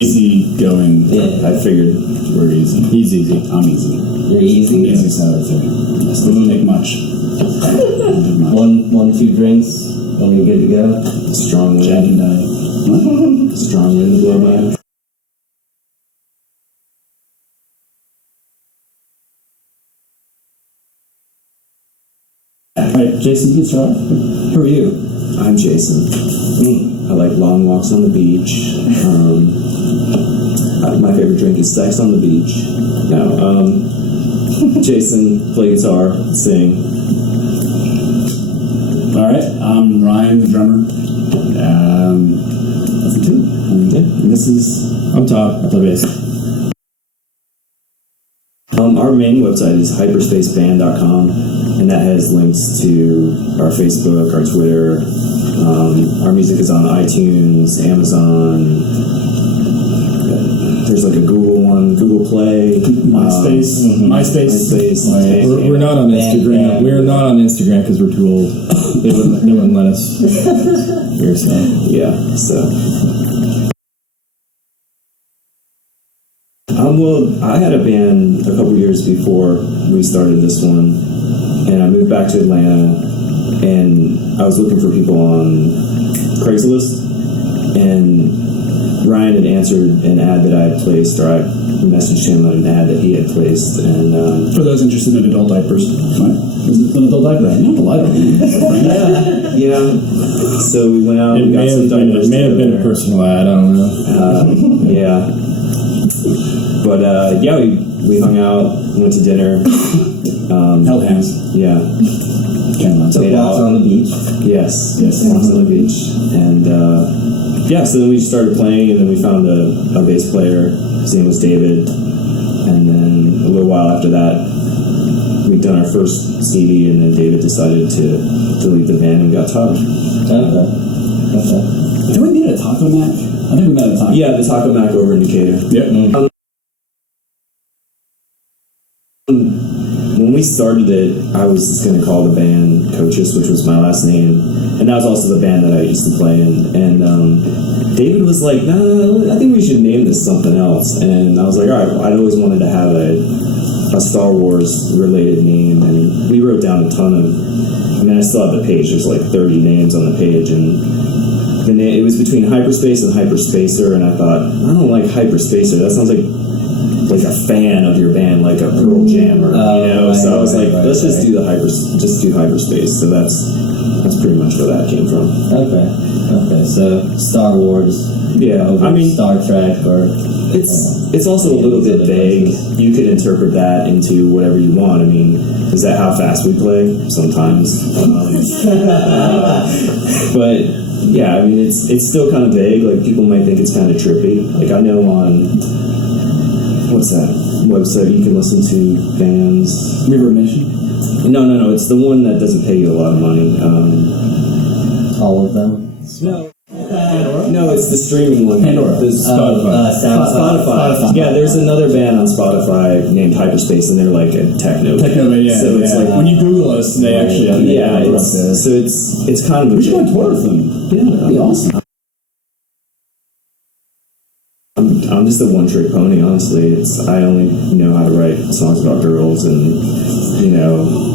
Easy going. Yeah. I figured we're easy. He's easy. I'm easy. You're easy? Easy side of thing. This doesn't take much. One, 2 drinks, and you're good to go? Strong wind. Strong wind to blow by. Alright, Jason, you can start. Who are you? I'm Jason. I like long walks on the beach. My favorite drink is sex on the beach. No, Jason, play guitar, sing. Alright, I'm Ryan, the drummer. That's it too. And this is... I'm Todd. I play bass. Our main website is hyperspaceband.com, and that has links to our Facebook, our Twitter. Our music is on iTunes, Amazon. There's like a Google one, Google Play, MySpace. MySpace. We're not on Instagram. We're not on Instagram because we're too old. They wouldn't let us. Here, so. Yeah, so. Well, I had a band a couple years before we started this one, and I moved back to Atlanta, and I was looking for people on Craigslist, and Ryan had answered an ad that I had placed, or I messaged him on an ad that he had placed, and For those interested in adult diapers. Right? Is it an adult diaper? No, I don't know. yeah. So we went out. It We got some diapers. may have been a personal ad. I don't know. Yeah. But yeah, we hung out, went to dinner. Held hands. Yeah. So Made walks out. on the beach? Yes. Yes. Walks on the beach. And yeah, so then we started playing, and then we found a bass player. His name was David. And then a little while after that, we'd done our first CD, and then David decided to leave the band and got Todd. Okay. Did we meet at a Taco Mac? I think we met at a Taco Mac. Yeah, the Taco Mac over in Decatur. Yep. When we started it, I was just going to call the band Coaches, which was my last name, and that was also the band that I used to play in. And David was like, "Nah, I think we should name this something else." And I was like, "All right." Well, I'd always wanted to have a Star Wars related name, and we wrote down a ton of. I mean, I still have the page. There's like 30 names on the page, and it was between Hyperspace and Hyperspacer, and I thought, I don't like Hyperspacer. That sounds like a fan of your band, like a Pearl Jammer, you know. So I was like, let's just do Hyperspace. So that's pretty much where that came from. Okay. So Star Wars. Yeah, over I mean, Star Trek, or it's also a little bit vague. You could interpret that into whatever you want. I mean, is that how fast we play? Sometimes. But yeah, I mean, it's still kind of vague. Like, people might think it's kind of trippy. Like, I know on what's that website you can listen to bands? River Mission? No. It's the one that doesn't pay you a lot of money. all of them? No, it's the streaming one. Pandora. Spotify. Yeah, there's another band on Spotify named Hyperspace, and they're like a techno. Techno, yeah. So it's like when you Google us, they actually it's kind of. We should go on tour with them. Yeah, That'd be awesome. I'm just a one-trick pony, honestly. I only know how to write songs about girls and,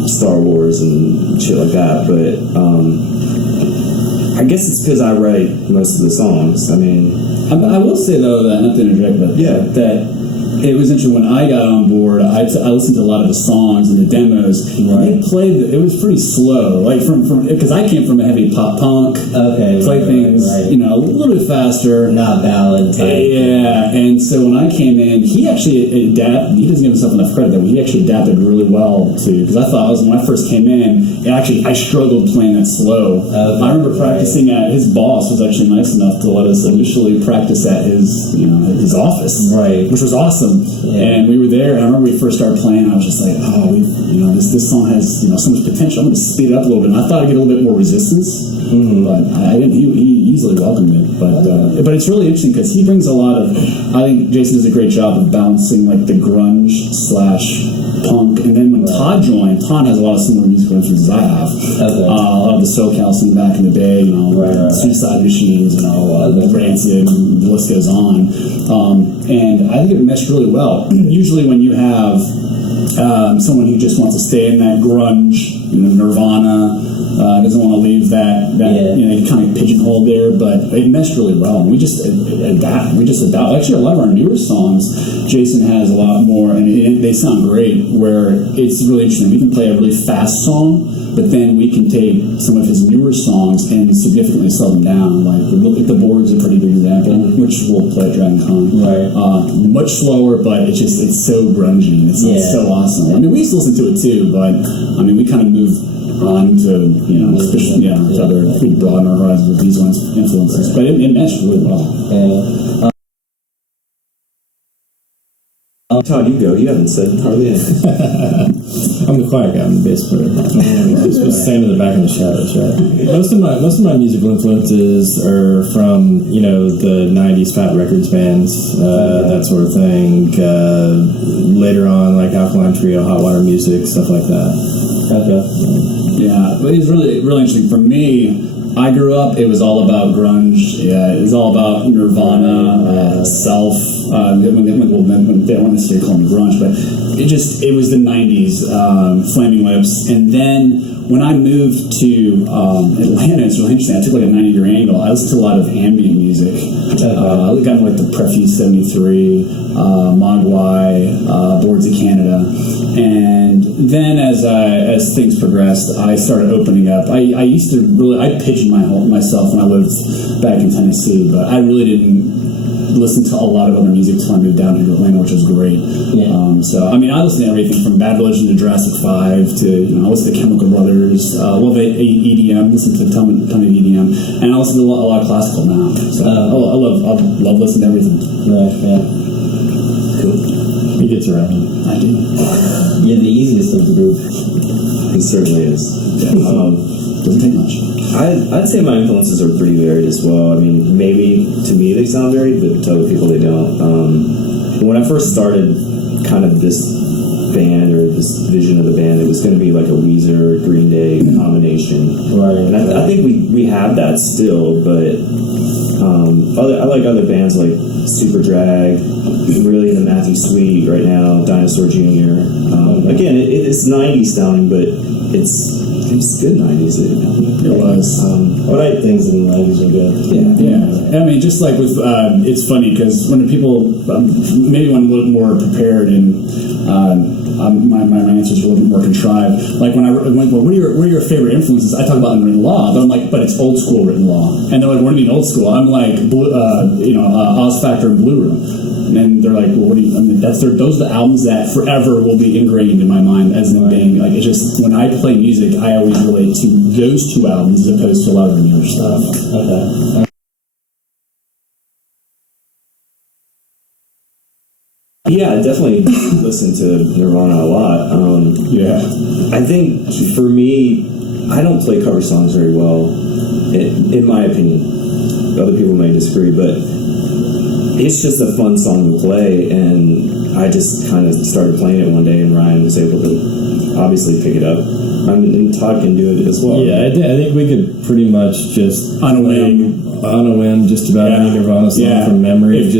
Star Wars and shit like that. But I guess it's because I write most of the songs. I mean, I will say though that, not to interject, but that it was interesting when I got on board. I listened to a lot of the songs and the demos. Right. They played. It was pretty slow, like from because I came from a heavy pop punk. Okay. Play things, a little bit faster. Not ballad type. Yeah, and so when I came in, he actually adapted. He doesn't give himself enough credit though. He actually adapted really well to, because I thought when I first came in, I struggled playing that slow. Okay. I remember practicing at his boss was actually nice enough to let us initially practice at his office, right, which was awesome. Yeah. And we were there, and I remember we first started playing. I was just like, this song has so much potential. I'm going to speed it up a little bit. And I thought I'd get a little bit more resistance, but I didn't. He easily welcomed it. But it's really interesting because he brings a lot of. I think Jason does a great job of balancing like the grunge / punk. And then when Todd joined, Todd has a lot of similar musical influences I have. Okay. A lot of the SoCal scene back in the day, Suicide Machines and Rancid, and the list goes on. And I think it meshed really well. Usually when you have someone who just wants to stay in that grunge, Nirvana, doesn't want to leave that kind of pigeonhole there, but it meshed really well. And we just adapt. Actually, a lot of our newer songs, Jason has a lot more, and they sound great, where it's really interesting. We can play a really fast song, but then we can take some of his newer songs and significantly slow them down. Like The Board's a pretty good example, which we'll play at Dragon Con. Right. Much slower, but it's so grungy and it sounds so awesome. I mean, we used to listen to it too, but I mean, we kind of moved on to other pretty broaden our horizons with these influences. But it meshed really well. Todd, you go. You haven't said hardly anything. I'm the quiet guy. I'm the bass player. I'm supposed to stand in the back in the shadows, right? Most of my musical influences are from the '90s Fat Records bands, that sort of thing. Later on, like Alkaline Trio, Hot Water Music, stuff like that. Okay. Yeah, but it's really interesting for me. I grew up, it was all about grunge. Yeah, it was all about Nirvana, Self. They don't necessarily call me grunge, but it was the 90s, Flaming Lips. And then when I moved to Atlanta, it's really interesting. I took like a 90-degree angle. I listened to a lot of ambient music. I got into like the Prefuse 73, Mogwai, Boards of Canada. And then as things progressed, I started opening up. I used to I pigeoned myself when I lived back in Tennessee, but I really didn't listen to a lot of other music until I moved down here to Atlanta, which was great. Yeah. So I mean, I listened to everything from Bad Religion to Jurassic 5 to I listened to Chemical Brothers. The EDM, listened to a ton of EDM, and I listen to a lot of classical now. So I love listening to everything. Right. Yeah. Cool. He gets around. I do. You're the easiest of the group. He certainly is. Yeah. Doesn't take much. I'd say my influences are pretty varied as well. I mean, maybe to me they sound varied, but to other people they don't. When I first started kind of this band or this vision of the band, it was going to be like a Weezer, Green Day combination. Right. And I think we have that still, but I like other bands like Super Drag, really into Matthew Sweet right now, Dinosaur Jr. Again, it's 90s sounding, but it's good 90s. It was. But things in the 90s were good. Yeah. I mean, just like with, it's funny because when people, maybe when I'm a little more prepared and my answers are a little bit more contrived. Like when I went, well, what are your favorite influences? I talk about written law, but I'm like, but it's old school written law. And they're like, what do you mean old school? I'm like, Oz Factor and Blue Room. And they're like, well, what do you? I mean, those are the albums that forever will be ingrained in my mind as them being like. It's just when I play music, I always relate to those two albums as opposed to a lot of the newer stuff. Okay. Yeah, I definitely listen to Nirvana a lot. I think for me, I don't play cover songs very well, in my opinion. Other people may disagree, but it's just a fun song to play, and I just kind of started playing it one day, and Ryan was able to obviously pick it up. And Todd can do it as well. Yeah, I think we could pretty much just on a whim, just about any Nirvana song from memory.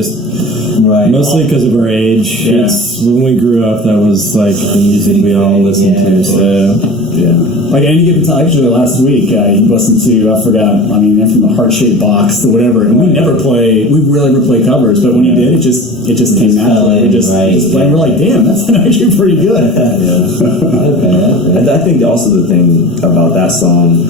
Mostly because of our age. Yeah. It's when we grew up, that was like the music we all listened to. So like any given time. Actually, last week I listened to from the Heart Shaped Box to whatever, and we rarely ever play covers, but when he did, it just came naturally. We just played. We're like, damn, that's actually pretty good. Okay. And I think also the thing about that song,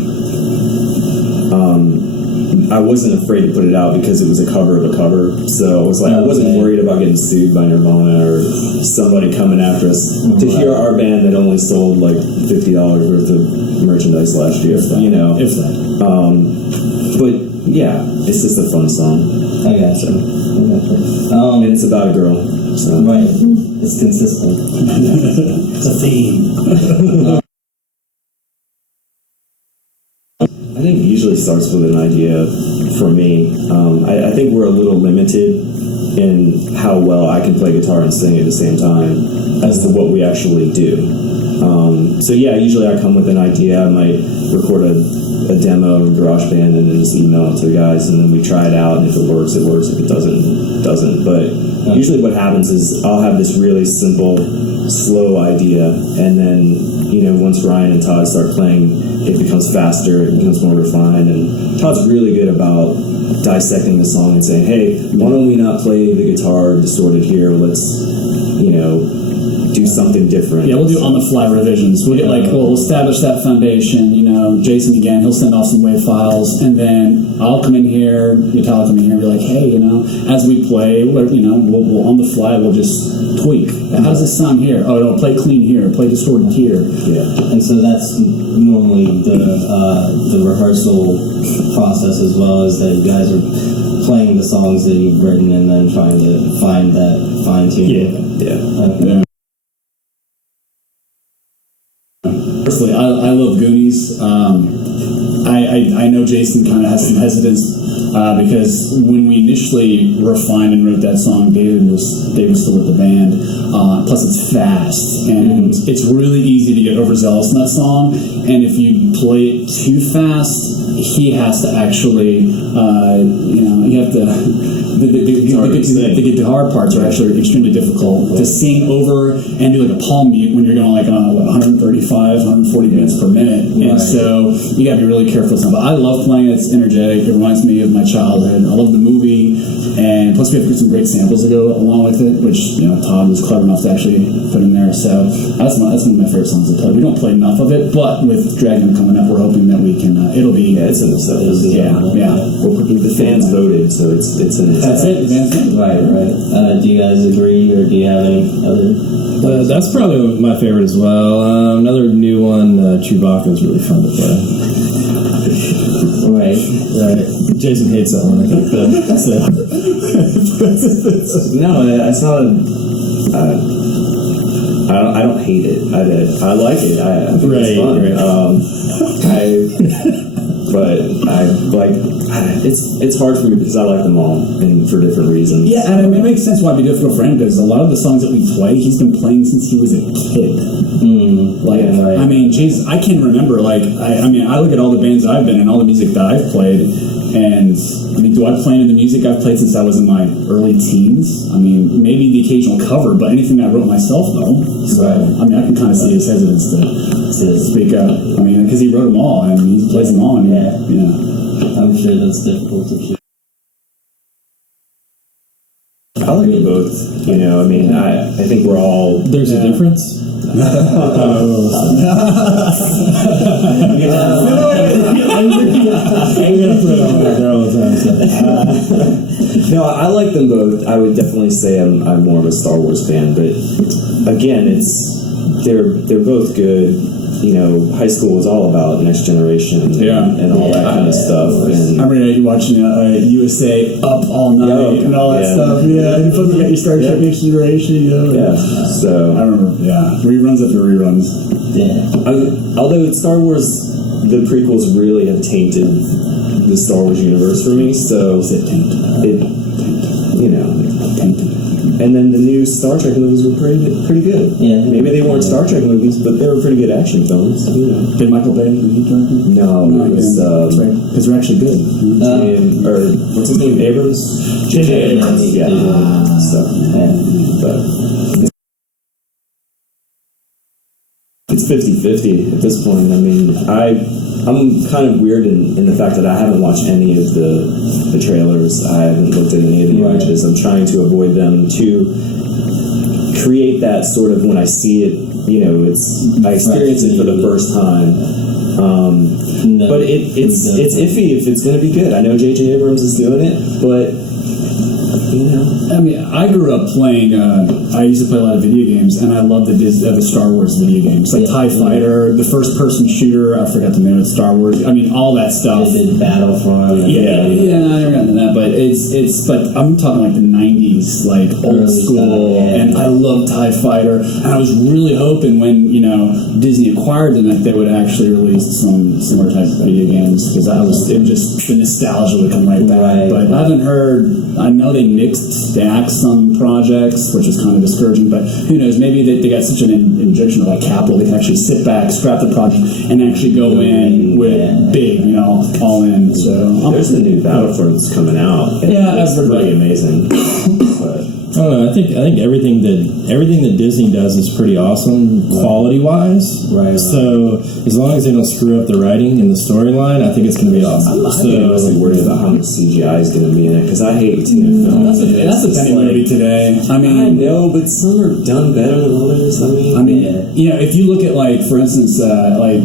I wasn't afraid to put it out because it was a cover of a cover. So I was like, I wasn't worried about getting sued by Nirvana or somebody coming after us to hear our band that only sold like $50 worth of merchandise last year. If that. But yeah, it's just a fun song. I gotcha. And it's about a girl. So. Right. It's consistent. It's a theme. I think it usually starts with an idea for me. I think we're a little limited in how well I can play guitar and sing at the same time as to what we actually do. So yeah, usually I come with an idea. I might record a demo in GarageBand and then just email it to the guys, and then we try it out, and if it works, it works. If it doesn't, it doesn't. But usually what happens is I'll have this really simple, slow idea, and then, once Ryan and Todd start playing, it becomes faster, it becomes more refined, and Todd's really good about dissecting the song and saying, hey, why don't we not play the guitar distorted here? Let's, do something different. Yeah, we'll do on-the-fly revisions. We'll get we'll establish that foundation. Jason again, he'll send off some WAV files, and then I'll come in here, Tyler come in here, and be like, hey, as we play, we'll on the fly, we'll just tweak. How does this sound here? Oh no, play clean here, play distorted here. Yeah, and so that's normally the rehearsal process as well, is that you guys are playing the songs that you've written and then trying to find that fine tuning. Yeah. Personally, I love Goonies. I know Jason kind of has some hesitance because when we initially refined and wrote that song, David was still with the band. Plus, it's fast, and it's really easy to get overzealous in that song. And if you play it too fast, he has to actually, you have to. The guitar parts are actually extremely difficult to sing over and do like a palm mute when you're going like 135, 140 beats per minute. And so you gotta be really careful. But I love playing it. It's energetic. It reminds me of my childhood. I love the movie, and plus we have some great samples to go along with it, which Todd was clever enough to actually put in there. So that's one of my favorite songs to play. We don't play enough of it, but with Dragon coming up, we're hoping that we can. It'll be it's in the stuff. Yeah. Well, the fans voted, so it's in the That's it. Right. Do you guys agree, or do you have any other? That's probably my favorite as well. Another new one, Chewbacca, is really fun to play. Right. Jason hates that one, I think. No, it's not. I don't hate it. I like it. I think it's fun. But I like it's hard for me because I like them all and for different reasons. Yeah, and it makes sense why it'd be difficult for him, because a lot of the songs that we play, he's been playing since he was a kid. I mean, Jesus, I can remember. I look at all the bands I've been in, all the music that I've played, and do I play into the music I've played since I was in my early teens? I mean, maybe the occasional cover, but anything I wrote myself, no. So, I can kind of see his hesitance to speak up. I mean, because he wrote them all, and he plays them all, and I'm sure that's difficult to keep. I like them both. I think we're all. There's a difference? I'm gonna put it on there all the time. No, I like them both. I would definitely say I'm more of a Star Wars fan, but again, they're both good. High school was all about Next Generation and all that kind of stuff. And I remember you watching USA Up All Night and all that stuff. Yeah, and plus you got your Star Trek Next Generation. So I remember. Reruns after reruns. Yeah. Although Star Wars, the prequels really have tainted the Star Wars universe for me. So tainted. And then the new Star Trek movies were pretty good. Yeah, maybe they weren't Star Trek movies, but they were pretty good action films. Did Michael Bay? No, it was because they're actually good. Or what's his name? Abrams. J.J. Abrams. Yeah. But it's 50-50 at this point. I mean, I'm kind of weird in the fact that I haven't watched any of the trailers. I haven't looked at any of the images. I'm trying to avoid them to create that sort of, when I see it, I experience it for the first time. But it's iffy if it's going to be good. I know J.J. Abrams is doing it, but I mean, I grew up playing. I used to play a lot of video games, and I loved the Star Wars video games, like TIE Fighter, the first-person shooter. I forgot the name of it. Star Wars. I mean, all that stuff. Battlefront. Yeah, I never got into that, but But I'm talking like the '90s, like old school, and I love TIE Fighter. And I was really hoping when Disney acquired them that they would actually release some similar types of video games, because the nostalgia would come right back. But I haven't heard. I know they nixed they axed some projects, which is kind of discouraging. But who knows? Maybe they got such an injection of like capital, they can actually sit back, scrap the project, and actually go in with big, all in. So there's the new Battlefront that's coming out. Yeah, it's pretty amazing. But I don't know. I think everything that Disney does is pretty awesome, quality wise. Right. So as long as they don't screw up the writing and the storyline, I think it's going to be awesome. I'm mostly worried about how much CGI is going to be in it because I hate seeing film. that's a penny movie today. I mean, I know, but some are done better than others. If you look at for instance,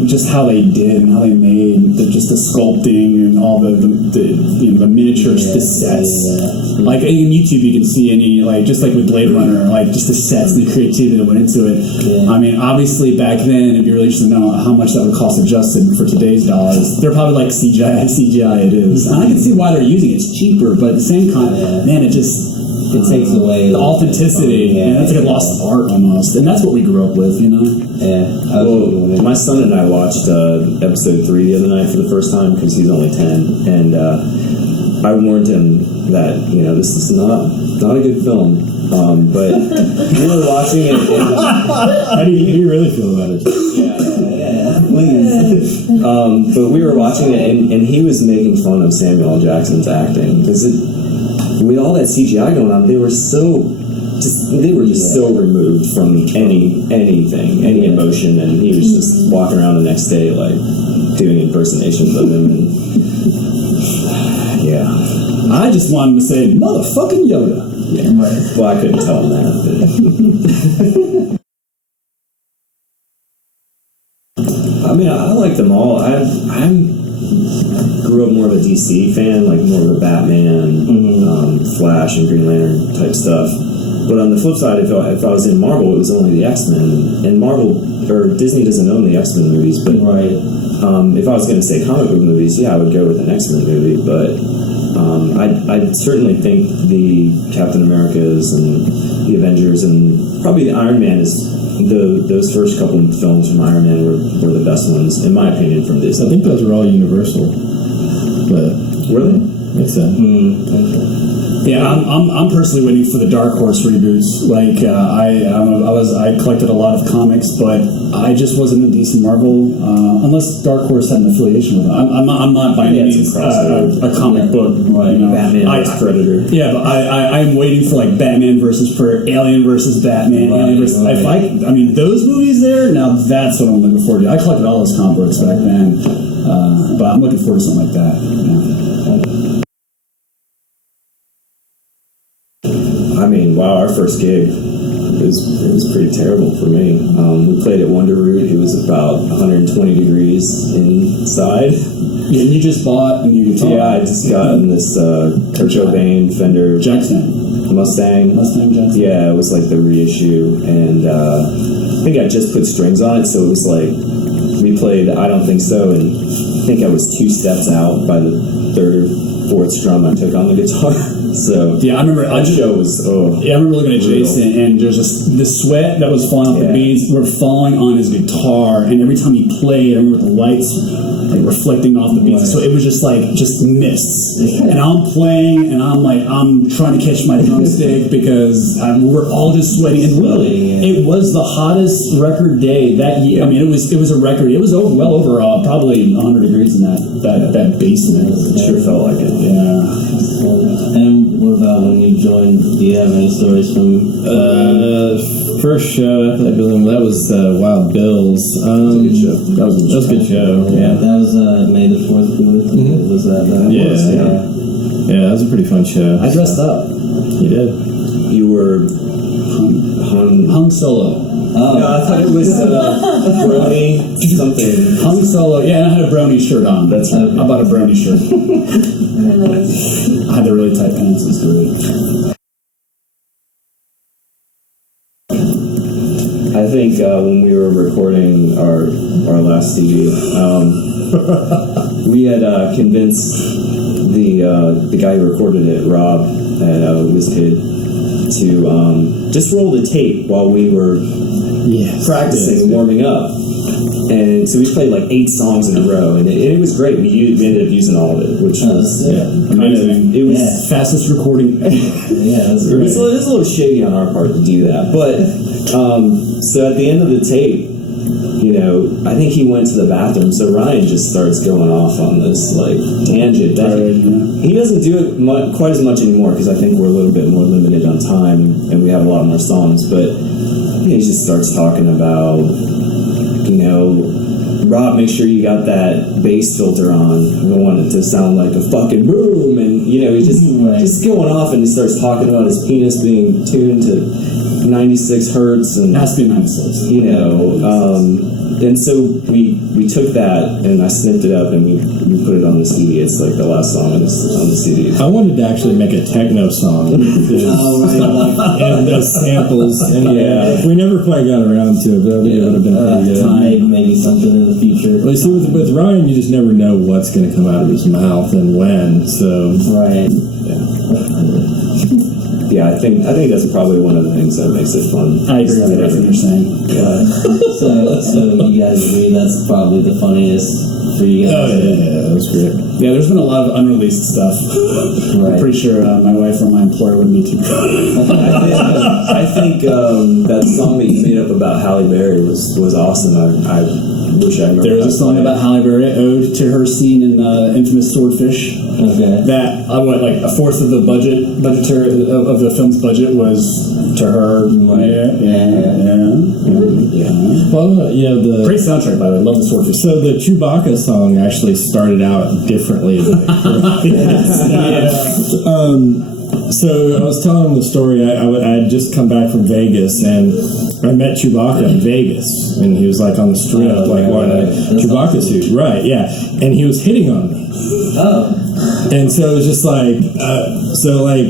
just how they did and how they made the sculpting and all the miniatures, the sets. Yeah. Like in YouTube, you can see just like with Blade Runner, just the sets and the creativity that went into it. Yeah. I mean, obviously back then, it'd be really interesting to know how much that would cost adjusted for today's dollars. They're probably like CGI it is. And I can see why they're using it. It's cheaper, but at the same time, man, it takes away the authenticity. And that's like a lost art almost. And that's what we grew up with, Yeah. Well, my son and I watched episode 3 the other night for the first time because he's only 10, and I warned him that this is not a good film. But we were watching it. How do you really feel about it? Yeah, please. But we were watching it, and he was making fun of Samuel L. Jackson's acting because with all that CGI going on, they were just so removed from anything, any emotion, and he was just walking around the next day doing impersonations of him, and yeah. I just wanted to say, motherfucking Yoda. Yeah. Well, I couldn't tell him that. But I mean, I like them all. I grew up more of a DC fan, more of a Batman, Flash, and Green Lantern type stuff. But on the flip side, if I was in Marvel, it was only the X-Men. And Marvel, or Disney doesn't own the X-Men movies, but if I was going to say comic book movies, I would go with an X-Men movie, but I certainly think the Captain Americas and the Avengers and probably the Iron Man those first couple of films from Iron Man were the best ones, in my opinion, from Disney. I think those were all Universal. But really? I think so. Yeah, I'm personally waiting for the Dark Horse reboots. I collected a lot of comics, but I just wasn't a decent Marvel unless Dark Horse had an affiliation with it. I'm not by any means a comic book. Batman versus Predator. Yeah, but I'm waiting for Batman versus Alien versus Batman. Alien versus, those movies there. Now that's what I'm looking forward to. I collected all those comic books back then, but I'm looking forward to something like that. I mean, wow, our first gig, it was pretty terrible for me. We played at Wonder Root. It was about 120 degrees inside. Yeah, and you just bought a new guitar. Yeah, I just got this Kurt Cobain Fender Jackson. Mustang Jackson. Yeah, it was the reissue, and I think I just put strings on it, so it was we played I Don't Think So, and I think I was 2 steps out by the 3rd or 4th strum I took on the guitar. So yeah, I remember. I remember looking at Jason, and there's just the sweat that was falling off the beads were falling on his guitar, and every time he played, I remember the lights reflecting off the beads. So it was just mists, and I'm playing, and I'm trying to catch my drumstick because we're all just sweating. And really, it was the hottest record day that year. I mean, it was a record. It was well over probably 100 degrees in that basement. It sure felt like it. Yeah. And what about when you joined? Do you have any stories from first show? I believe that was Wild Bills. That was a good show. That was a good show. Yeah. That was May the 4th. Was that? Yeah, that was a pretty fun show. I dressed up. You did. You were hung solo. Oh, no, I thought it was brony something. Hung solo. Yeah, and I had a brownie shirt on. That's right. I bought a brownie shirt. I had the really tight pants. It was great. I think when we were recording our last CD, we had convinced the guy who recorded it, Rob at WizKid, to just roll the tape while we were practicing, warming up. And so we played like 8 songs in a row, and it was great. We ended up using all of it, which was amazing. It was fastest recording. Yeah, that's it great. was a little shady on our part to do that, but so at the end of the tape, you know, I think he went to the bathroom, so Ryan just starts going off on this like tangent. He doesn't do it quite as much anymore because I think we're a little bit more limited on time and we have a lot more songs. But he just starts talking about, you know, Rob, make sure you got that bass filter on. I don't want it to sound like a fucking boom. And you know, he's just going off, and he starts talking about his penis being tuned to 96 hertz and Has to be 96. you know, and so we took that and I snipped it up and we put it on the CD. It's like the last song on the CD. I wanted to actually make a techno song and those samples, and we never quite got around to it, but I think it would have been pretty good. Maybe something in the future. Well, you see, with Ryan, you just never know what's going to come out of his mouth and when. So Right. Yeah, I think that's probably one of the things that makes it fun. I agree with everything you're saying. So you guys agree that's probably the funniest for you guys? Oh yeah, that was great. Yeah, there's been a lot of unreleased stuff. Right. I'm pretty sure my wife or my employer would be too. I think that song that you made up about Halle Berry was awesome. I wish I remember. There's a song about Halle Berry, ode to her scene in infamous Swordfish. Okay. That like a fourth of the budgetary of the film's budget was to her. Well, yeah, the Great soundtrack, by the way. Love the Swordfish. So the Chewbacca song actually started out differently. So I was telling him the story. I had just come back from Vegas, and I met Chewbacca in Vegas, and he was like on the strip, wearing a Chewbacca suit, right? Yeah, and he was hitting on me. Oh. And so it was just like,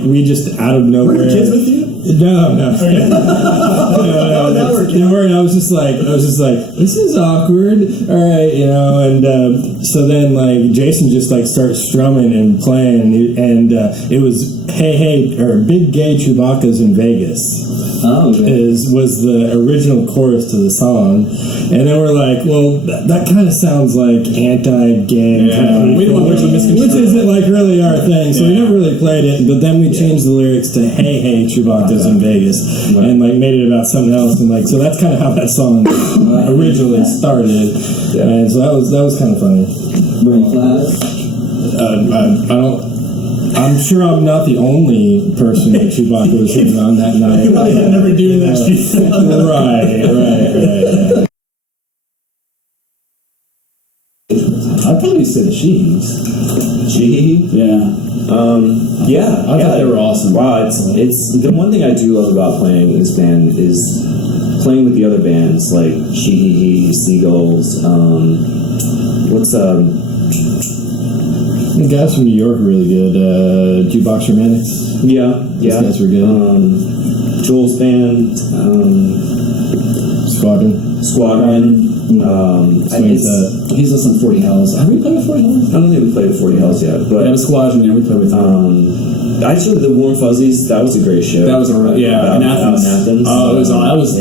we just out of nowhere. Were your kids with you? No. No, they weren't. I was just like, this is awkward. All right, you know. And so then like Jason just like starts strumming and playing, and it was or Big Gay Chewbacca's in Vegas. Oh, okay. Was the original chorus to the song, and then we're like, well, that kind of sounds like anti-gay, we don't want which isn't like really our thing, so we never really played it. But then we changed the lyrics to "Hey Chewbacca's in Vegas," and like made it about something else, and like so that's kind of how that song originally started, and so that was kind of funny. I don't. I'm sure I'm not the only person that Chewbacca was hitting on that night. You probably had never doing that shit. Right. I'd probably say the Sheehies. She? Yeah. Yeah. I thought they were awesome. Wow, it's the one thing I do love about playing in this band is playing with the other bands like She, Seagulls. The guys from New York are really good. Jukebox Romantics. Yeah. Those guys were good. Joel's band. Squadron. He's listening to 40 Hells. Have we played with 40 Hells? I don't think we played with 40 Hells yet, We but have a Squadron there. We played with them. actually the Warm Fuzzies, that was a great show. That was in Athens. Oh, that was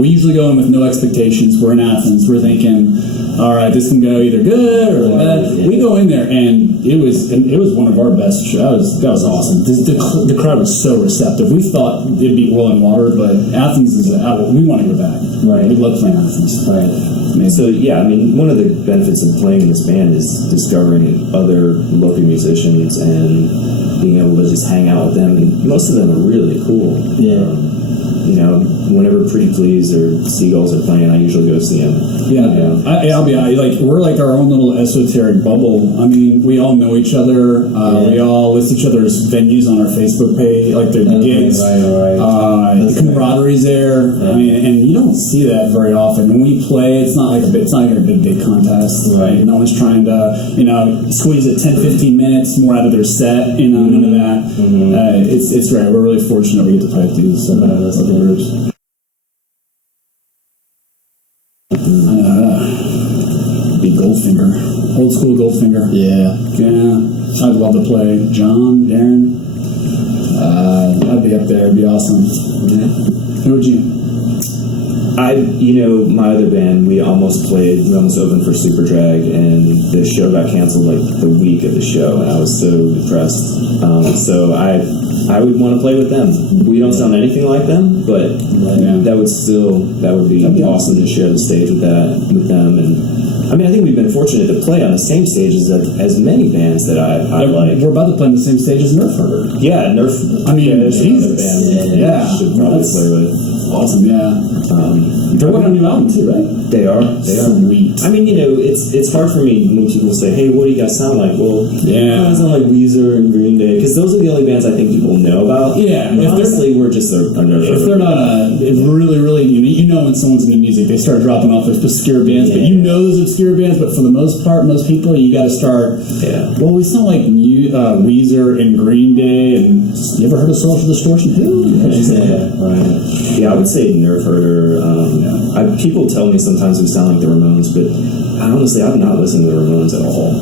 we usually go in with no expectations. We're in Athens. We're thinking, all right, this can go either good or bad. We go in there, and it was one of our best shows. That was awesome. The crowd was so receptive. We thought it'd be oil and water, but Athens is we want to go back. Right. We love playing Athens. Right. So yeah, I mean, one of the benefits of playing in this band is discovering other local musicians and being able to just hang out with them. And most of them are really cool. Yeah. Whenever Pretty Please or Seagulls are playing, I usually go see them. I'll be honest. We're like our own little esoteric bubble. I mean, we all know each other. We all list each other's venues on our Facebook page, like their gigs. Right. The camaraderie's there. Yeah. I mean, and you don't see that very often. When we play, it's not like a big contest. Right. No one's trying to squeeze it 10-15 minutes more out of their set. None of that. Mm-hmm. It's rare. We're really fortunate we get to play with these other groups. Big Goldfinger, old school Goldfinger. Yeah. I'd love to play. John, Darren, I'd be up there. It'd be awesome. Yeah. Who would you? my other band, we almost opened for Super Drag, and the show got canceled like the week of the show, and I was so depressed. So I would want to play with them. We don't sound anything like them, but that would be awesome to share the stage with them. And I mean, I think we've been fortunate to play on the same stages as many bands that I like. We're about to play on the same stage as Nerf Herder. Yeah, Nerf. I mean, there's another band yeah, should probably play with. Awesome, yeah. They're working on a new album too, right? They are. Sweet. I mean, it's hard for me when people say, "Hey, what do you guys sound like?" Well, I sound like Weezer and Green Day, because those are the only bands I think people know about. Yeah, honestly, we're just a Nerf. If they're not really, when someone's into music, they start dropping off those obscure bands. But those obscure bands. But for the most part, most people, you got to start. Yeah. Well, we sound like Weezer and Green Day, and you ever heard of Social Distortion? Yeah, I would say Nerf Herder. People tell me sometimes we sound like the Ramones, but honestly, I've not listened to the Ramones at all.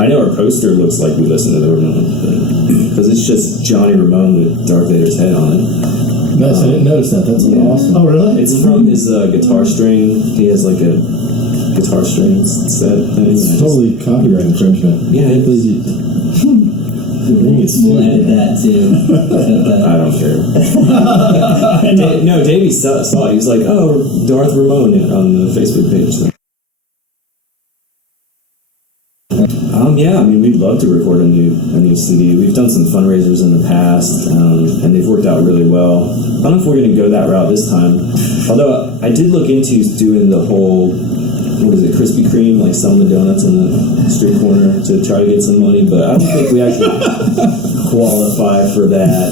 I know our poster looks like we listen to the Ramones, because it's just Johnny Ramone with Darth Vader's head on it. Nice, I didn't notice that. That's awesome. Oh, really? It's from his guitar string. He has like a guitar string set thing. It's totally copyright infringement. Yeah, it is. We'll edit that too. I don't care. No, Davey saw it. He was like, "Oh, Darth Ramone" on the Facebook page. Yeah, I mean, we'd love to record a new CD. We've done some fundraisers in the past, and they've worked out really well. I don't know if we're going to go that route this time. Although I did look into doing the whole, Krispy Kreme, like selling the donuts on the street corner to try to get some money, but I don't think we actually qualify for that.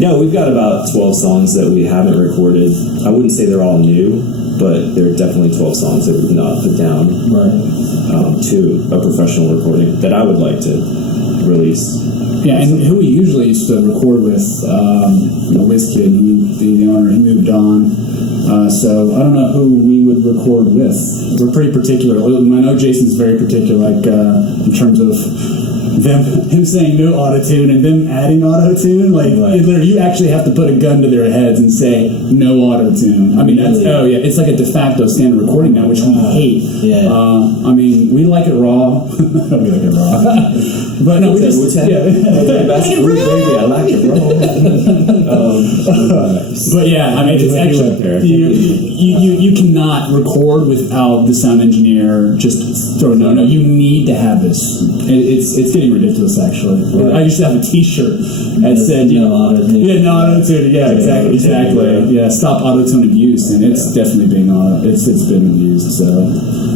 No, we've got about 12 songs that we haven't recorded. I wouldn't say they're all new, but there are definitely 12 songs that we've not put down to a professional recording that I would like to release. Yeah, and who we usually used to record with, WizKid, the owner, he moved on. So I don't know who we would record with. We're pretty particular. I know Jason's very particular, like in terms of him saying no auto-tune and them adding auto-tune. Like, you actually have to put a gun to their heads and say no auto-tune. I mean, it's like a de facto standard recording now, which we hate. Yeah. I mean, we like it raw. We like it raw. But no, we just baby, I like it raw. But yeah, I mean, it's actually you cannot record without the sound engineer just throwing no. You need to have this. It's getting ridiculous, actually. Right. I used to have a T-shirt that said, no auto-tune. Yeah, no auto-tune. Yeah, exactly. Yeah, stop auto-tune abuse, and it's definitely being it's been abused. So,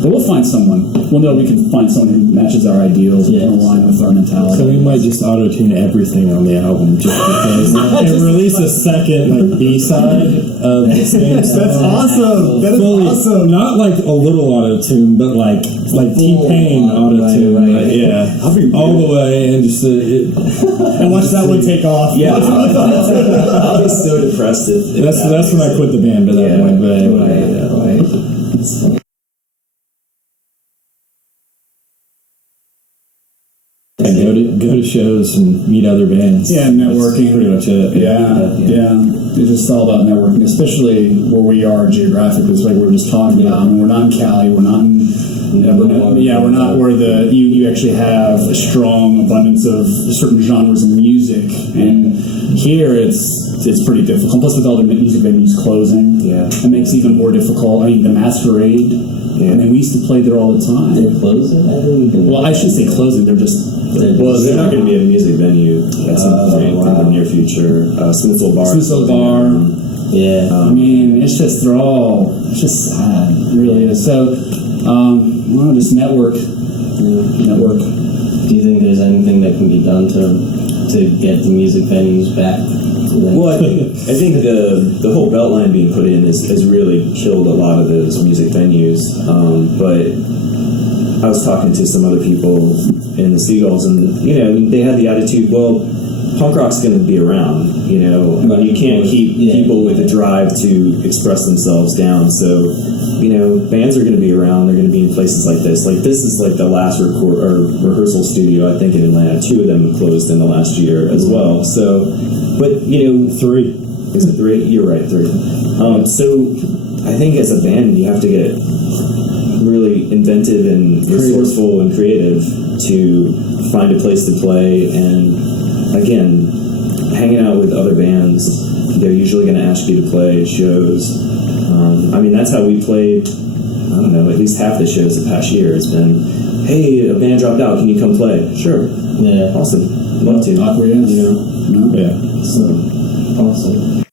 but we'll find someone. We'll know we can find someone who matches our ideals and can align with our mentality. So we might just auto-tune everything on the album just because and release a second B-side of the same song. That's awesome. That is awesome. Not like a little auto-tune, but like T-Pain auto-tune. Right. Yeah, all the way, and just and watch that one take off. Yeah, I'll be so depressed if that's when I quit the band at that point. Right. And go to shows and meet other bands. Yeah, networking. That's pretty much it. Yeah. It's just all about networking, especially where we are geographically. It's like we were just talking about. I mean, we're not in Cali. We're not in. We're not where you actually have a strong abundance of certain genres of music, and here it's pretty difficult. Plus, with all the music venues closing, it makes it even more difficult. I mean, the Masquerade. Yeah. I mean, we used to play there all the time. They're closing? Well, I should say closing. They're not going to be a music venue at some point in the near future. Smithsville Bar. Yeah. I mean, it's just sad. It really is. So, just network. Network. Do you think there's anything that can be done to get the music venues back? Well, I think the whole Beltline being put in has really killed a lot of those music venues. But I was talking to some other people in the Seagulls, and they had the attitude, well, punk rock's going to be around. You can't keep people with a drive to express themselves down. So bands are going to be around. They're going to be in places like this. Like this is like the last rehearsal studio I think in Atlanta. 2 of them closed in the last year as well. So, but 3. Is it 3? You're right, 3. So I think as a band you have to get really inventive and resourceful and creative to find a place to play. And again, hanging out with other bands, they're usually going to ask you to play shows. That's how we played, I don't know, at least half the shows the past year. It's been, hey, a band dropped out, can you come play? Sure. Yeah. Awesome. Love to. Awkward, Yeah. So, awesome.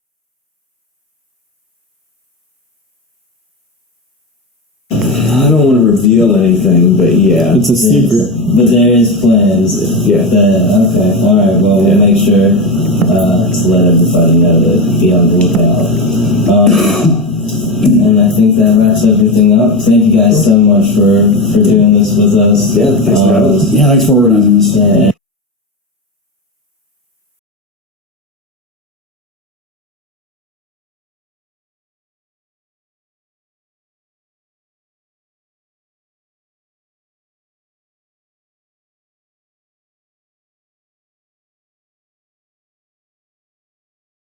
I don't want to reveal anything, but yeah. It's a secret. But there is plans. Yeah. Okay. All right. Well, we'll make sure to let everybody know to be on the lookout. And I think that wraps everything up. Thank you guys so much for doing this with us. Yeah, thanks for having us. Yeah, thanks for organizing this. Yeah.